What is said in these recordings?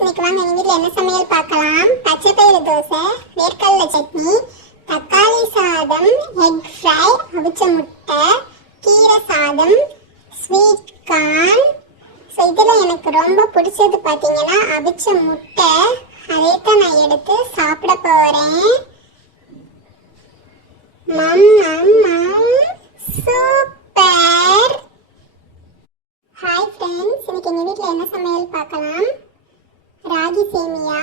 இன்னைக்கு வாங்க எங்க வீட்ல என்ன சமையல் பார்க்கலாம். பச்சை பயிறு தோசை, வேர்க்கடலை சட்னி, தக்காளி சாதம், எக் ஃப்ரை, அவிச்ச முட்டை, கீரை சாதம், ஸ்வீட் கார்ன். ஸோ இதில் எனக்கு ரொம்ப பிடிச்சது பார்த்தீங்கன்னா அவிச்ச முட்டை. அதே தான் நான் எடுத்து சாப்பிட போகிறேன். சூப்பர். ஹாய் ஃப்ரெண்ட்ஸ், இன்னைக்கு எங்கள் வீட்டில் என்ன சமையல் பார்க்கலாம். ராகி சேமியா,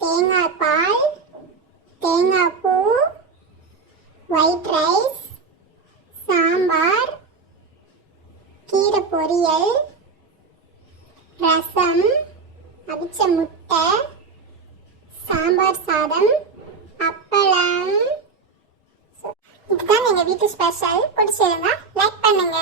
தேங்காய் பால், தேங்காய் பூ, ஒயிட் ரைஸ், சாம்பார், கீரை பொரியல், ரசம், அவிச்ச முட்டை, சாம்பார் சாதம், அப்பளம். இதுதான் எங்கள் வீட்டு ஸ்பெஷல். பிடிச்சிருந்தா லைக் பண்ணுங்க.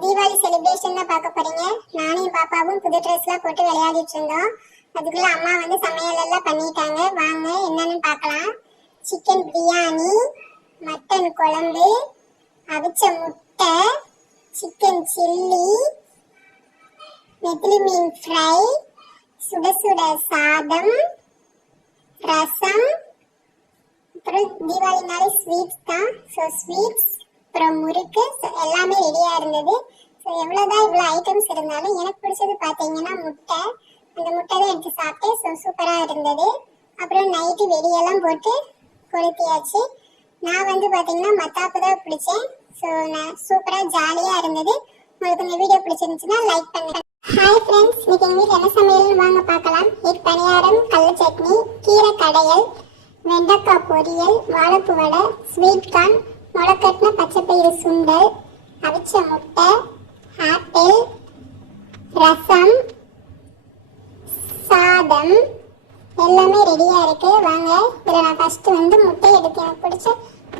தீபாவளி செலிப்ரேஷன் தான் பார்க்க போறீங்க. நானும் பாப்பாவும் புது ட்ரெஸ்லாம் போட்டு விளையாடிட்டு இருந்தோம். அதுக்குள்ள அம்மா வந்து சமையல் எல்லாம் பண்ணிட்டாங்க. வாங்க என்னன்னு பார்க்கலாம். சிக்கன் பிரியாணி, மட்டன் குழம்பு, அவிச்ச முட்டை, சிக்கன் சில்லி, நெத்திலி மீன் ஃப்ரை, சுட சுட சாதம், ரசம், அப்புறம் தீபாவளினாலே ஸ்வீட்ஸ் தான். ஸோ ஸ்வீட்ஸ், அப்புறம் முறுக்கு, எல்லாமே ரெடியாக இருந்தது. ஸோ எவ்வளோதான் இவ்வளோ ஐட்டம்ஸ் இருந்தாலும் எனக்கு பிடிச்சது பார்த்தீங்கன்னா முட்டை. அந்த முட்டை தான் எடுத்து சாப்பிட்டேன். ஸோ சூப்பராக இருந்தது. அப்புறம் நைட்டு வெடியெல்லாம் போட்டு கொளுத்தியாச்சு. நான் வந்து பார்த்தீங்கன்னா மத்தாப்பு தான் பிடிச்சேன். ஸோ நான் சூப்பராக ஜாலியாக இருந்தது. உங்களுக்கு இந்த வீடியோ பிடிச்சிருந்துச்சுன்னா லைக் பண்ணுங்க. ஹாய் ஃப்ரெண்ட்ஸ், இன்னைக்கு எங்கள் வீட்டில் என்ன சமையல்னு வாங்க பார்க்கலாம். எக் பணியாரம், கடலை சட்னி, கீரை கடையல், வெண்டைக்காய் பொரியல், வாழைப்பூ வடை, ஸ்வீட் கார்ன், முளைக்கட்டின பச்சை பயிறு சுண்டல், அவிச்ச முட்டை, ஆப்பிள், ரசம், சாதம் எல்லாமே ரெடியாக இருக்கு. வாங்க இதில் நான் ஃபஸ்ட்டு வந்து முட்டை எடுத்து, எனக்கு பிடிச்ச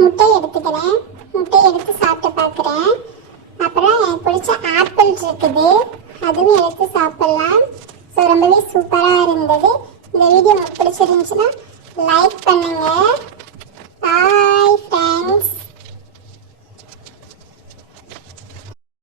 முட்டை எடுத்துக்கிறேன். முட்டை எடுத்து சாப்பிட்டு பார்க்குறேன். அப்புறம் எனக்கு பிடிச்ச ஆப்பிள் இருக்குது, அதுவும் எடுத்து சாப்பிட்லாம். ஸோ ரொம்பவே சூப்பராக இருந்தது. இந்த வீடியோ உங்களுக்கு பிடிச்சிருந்துச்சுன்னா லைக் பண்ணுங்க.